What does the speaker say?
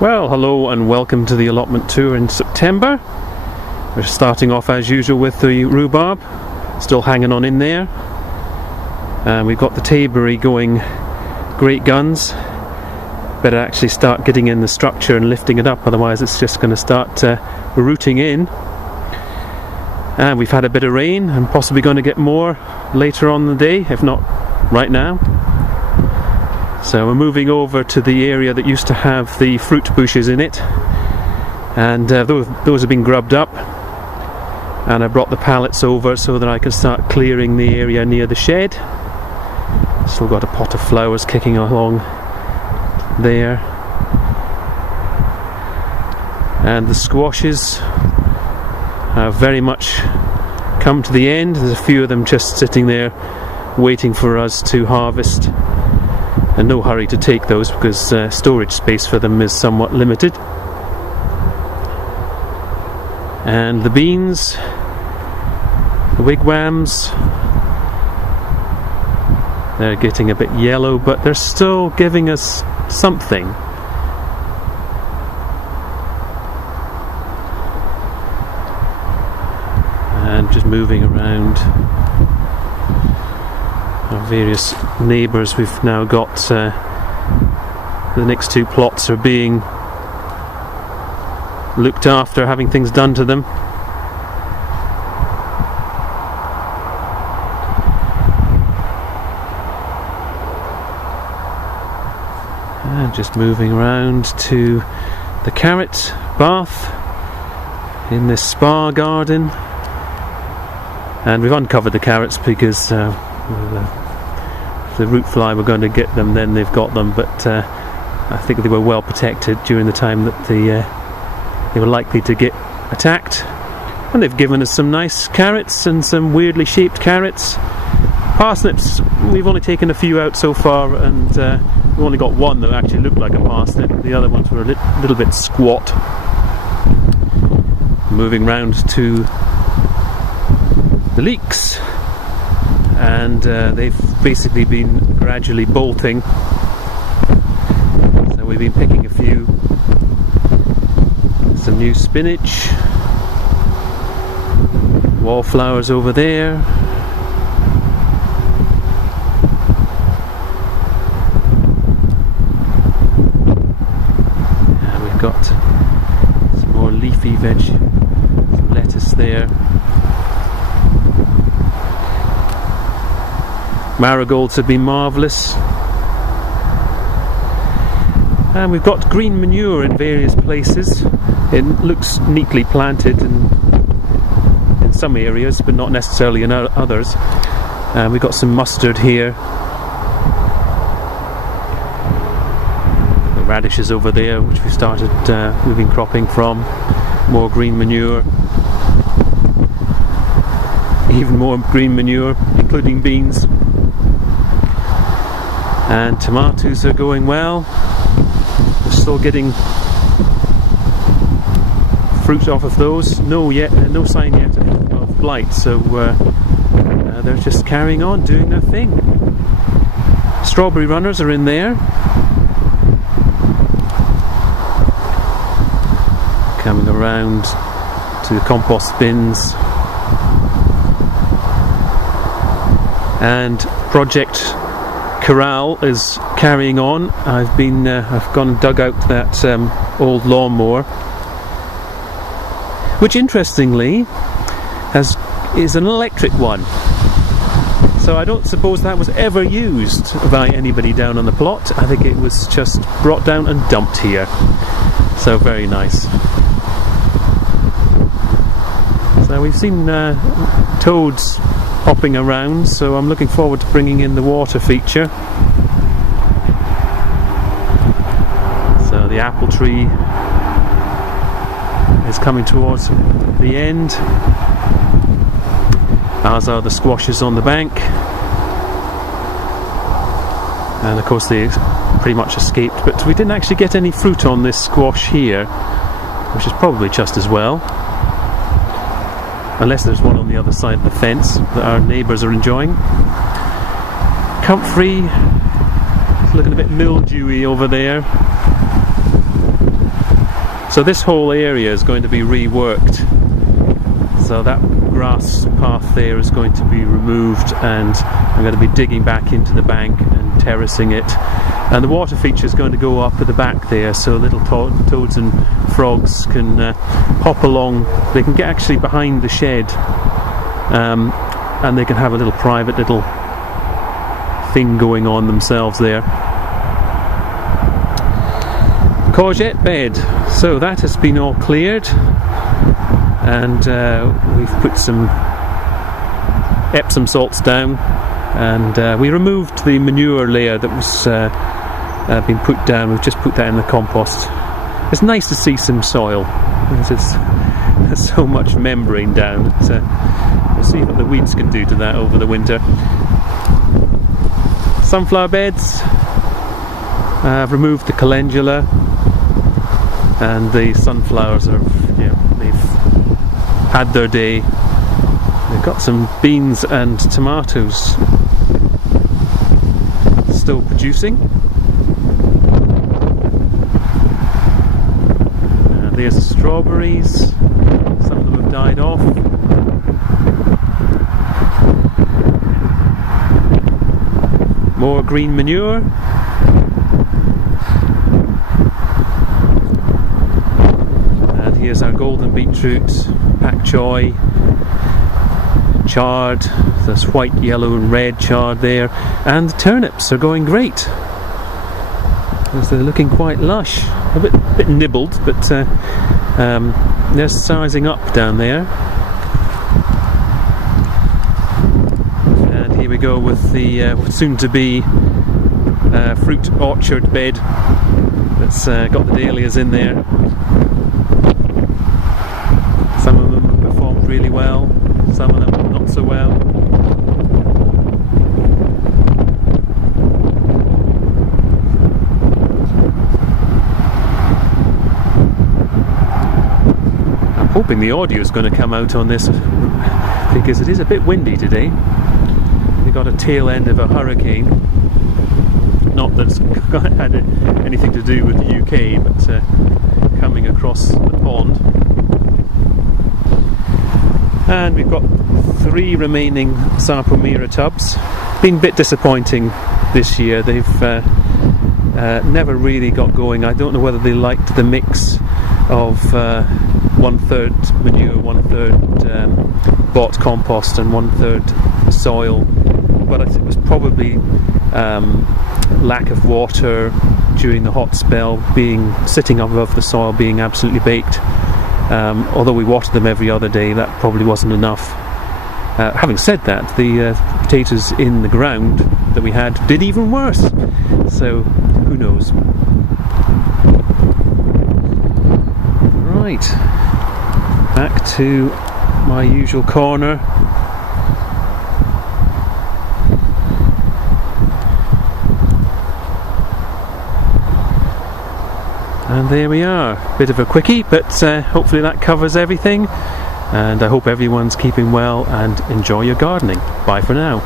Well, hello and welcome to the allotment tour in September. We're starting off as usual with the rhubarb, still hanging on in there. And we've got the tayberry going great guns. Better actually start getting in the structure and lifting it up, otherwise it's just going to start rooting in. And we've had a bit of rain and possibly going to get more later on in the day, if not right now. So we're moving over to the area that used to have the fruit bushes in it, and those have been grubbed up, and I brought the pallets over so that I can start clearing the area near the shed. Still got a pot of flowers kicking along there, and the squashes have very much come to the end. There's a few of them just sitting there waiting for us to harvest, and no hurry to take those because storage space for them is somewhat limited. And the beans, the wigwams, they're getting a bit yellow, but they're still giving us something. And just moving around our various neighbours, we've now got the next two plots are being looked after, having things done to them. And just moving around to the carrot bath in this spa garden. And we've uncovered the carrots because if the root fly were going to get them, then they've got them, but I think they were well protected during the time that they were likely to get attacked. And they've given us some nice carrots and some weirdly shaped carrots. Parsnips, we've only taken a few out so far, and we've only got one that actually looked like a parsnip. The other ones were a little bit squat. Moving round to the leeks, and they've basically been gradually bolting, so we've been picking a few. Some new spinach, wallflowers over there, and we've got some more leafy veg, some lettuce there. Marigolds have been marvellous, and we've got green manure in various places. It looks neatly planted in some areas, but not necessarily in others. We've got some mustard here, the radishes over there, which we started we've been cropping from. More green manure, even more green manure, including beans. And tomatoes are going well. We're still getting fruit off of those. No sign yet of blight, so they're just carrying on doing their thing. Strawberry runners are in there. Coming around to the compost bins. And Project Corral is carrying on. I've gone and dug out that old lawnmower, which interestingly is an electric one. So I don't suppose that was ever used by anybody down on the plot. I think it was just brought down and dumped here. So very nice. So we've seen toads hopping around, so I'm looking forward to bringing in the water feature. So the apple tree is coming towards the end, as are the squashes on the bank, and of course they pretty much escaped, but we didn't actually get any fruit on this squash here, which is probably just as well, unless there's one on the other side of the fence that our neighbours are enjoying. Comfrey, it's looking a bit mildewy over there. So this whole area is going to be reworked. So that grass path there is going to be removed, and I'm going to be digging back into the bank and terracing it. And the water feature is going to go up at the back there, so little toads and frogs can hop along. They can get actually behind the shed, and they can have a little private little thing going on themselves there. Courgette bed. So that has been all cleared, and we've put some Epsom salts down, and we removed the manure layer that was been put down. We've just put that in the compost. It's nice to see some soil, because there's so much membrane down. We'll see what the weeds can do to that over the winter. Sunflower beds. I've removed the calendula, and the sunflowers are, they've had their day. They've got some beans and tomatoes still producing. There's the strawberries. Some of them have died off. More green manure. And here's our golden beetroot, pak choy, chard. There's white, yellow and red chard there. And the turnips are going great. They're looking quite lush. A bit nibbled, but they're sizing up down there. And here we go with the soon-to-be fruit orchard bed that's got the dahlias in there. Some of them have performed really well, some of them not so well. I'm hoping the audio is going to come out on this, because it is a bit windy today. We got a tail end of a hurricane. Not that it's had anything to do with the UK, but coming across the pond. And we've got 3 remaining Sarpomira tubs. Been a bit disappointing this year. They've never really got going. I don't know whether they liked the mix of 1/3 manure, 1/3 bought compost and 1/3 soil, but I think it was probably lack of water during the hot spell, sitting above the soil, being absolutely baked. Although we watered them every other day, that probably wasn't enough. Having said that, the potatoes in the ground that we had did even worse, so who knows. Right, back to my usual corner. And there we are, bit of a quickie, but hopefully that covers everything, and I hope everyone's keeping well and enjoy your gardening. Bye for now.